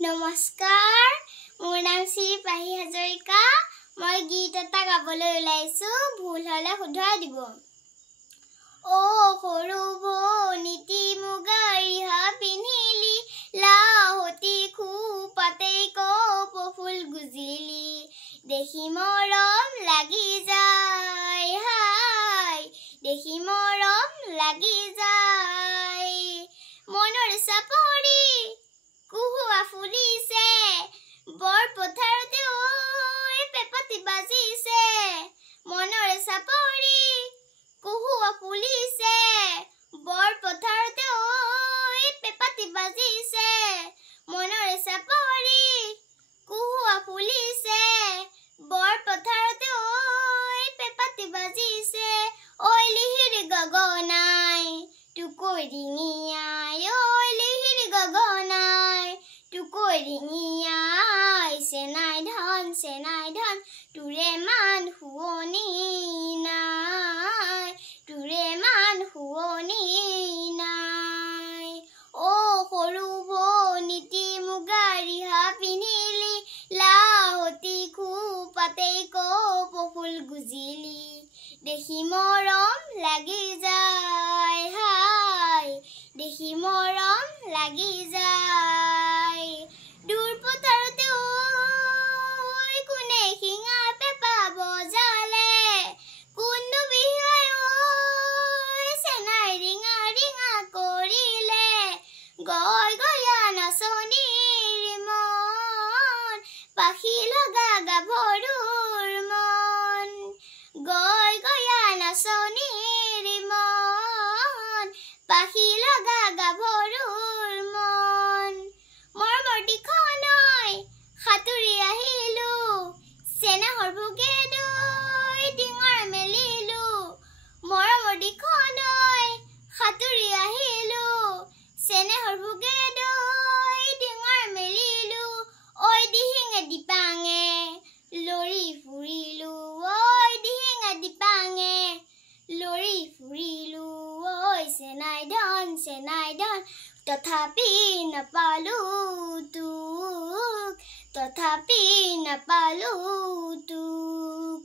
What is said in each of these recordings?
নমস্কাৰ, মোৰ নাম শ্ৰী পাহি হাজৰিকা। মই গীত এটা গাবলৈ ওলাইছো, ভুল হলে শুধৰাই দিব। ও সৰু ভনীতি মুগা ৰিহা পিন্ধিলি, লাহতি খোপাতে কপৌ ফুল গুজিলি, দেখি মৰম লাগি যায় হাই, দেখি মৰম লাগি যায়। মনৰ চাপৰি কুহুৱা ফুলিছে, বৰ পথাৰতে ঐ পেপতি বাজিছে। মনৰ চাপৰি কুহুৱা ফুলিছে, বৰ পথাৰতে ঐ পেপতি বাজিছে। মনৰ চাপৰি কুহুৱা ফুলিছে, বৰ পথাৰতে ঐ পেপতি বাজিছে। ঐ লিহিৰি গগনাই টুকৈ ৰিঙিয়াই, ঐ লিহিৰি গগনাই টুকৈ ৰিঙিয়াই, চেনাই ধন তোৰে মান শুৱনি নাই, তোৰে মান শুৱনি নাই। ও সৰু ভনীতি মুগা ৰিহা পিন্ধিলি, লাহতি খোপাতে কপৌ ফুল গুজিলি, দেখি মৰম লাগি যায় হাই, দেখি মৰম লাগি যায়। দূৰ পথাৰতে ঐ কোনে শিঙা পেপা বজালে, কোননো বিহুৱাই ঐ চেনাই ৰিঙা ৰিঙা কৰিলে। গৈ গয়া নাচনীৰ মন, পাখি লগা গাভৰুৰ মন। গৈ গয়া নাচনীৰ মন, পাখি লগা গাভৰুৰ মন। মৰমৰ দিখনৈ সাঁতুৰি আহিলো, চেনাহৰ ভোগে দৈ ডিঙৰ মেলিলো। মৰমৰ দিখনৈ সাঁতুৰি আহিলো, চেনাহৰ ভোগে দৈ ডিঙৰ মেলিলো। ঐ দিহিঙে দিপাঙে লৰি ফুৰিলো, ঐ দিহিঙে দিপাঙে লৰি ফুৰিলো। ঐ চেনাই ধন তথাপি নাপালো তোক, তথাপি নাপালো তোক।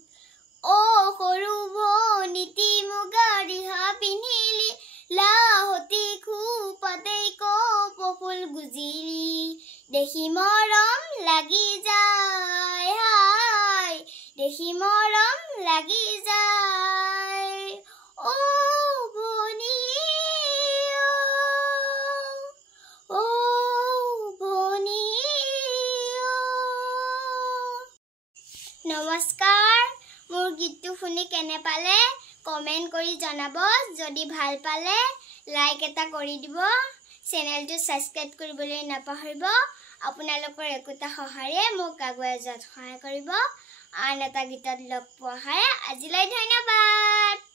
ও সৰু ভনীতি মুগা ৰিহা পিন্ধিলি, লাহতি খোপাতে কপৌ ফুল গুজিলি, দেখি মৰম লাগি যায় হাই, দেখি মৰম লাগি যায়। ও ভনী ও ভনী। নমস্কাৰ, মোৰ গীতটো শুনি কেনে পালে কমেণ্ট কৰি জনাব। যদি ভাল পালে লাইক এটা কৰি দিব, চেনেলটো ছাবস্ক্ৰাইব কৰিবলৈ নাপাহৰিব। আপোনালোকৰ একোটা সহায়ে মোক আগুৱাই যোৱাত সহায় কৰিব। আন এটা গীতত লগ পোৱাৰ আজিলৈ ধন্যবাদ।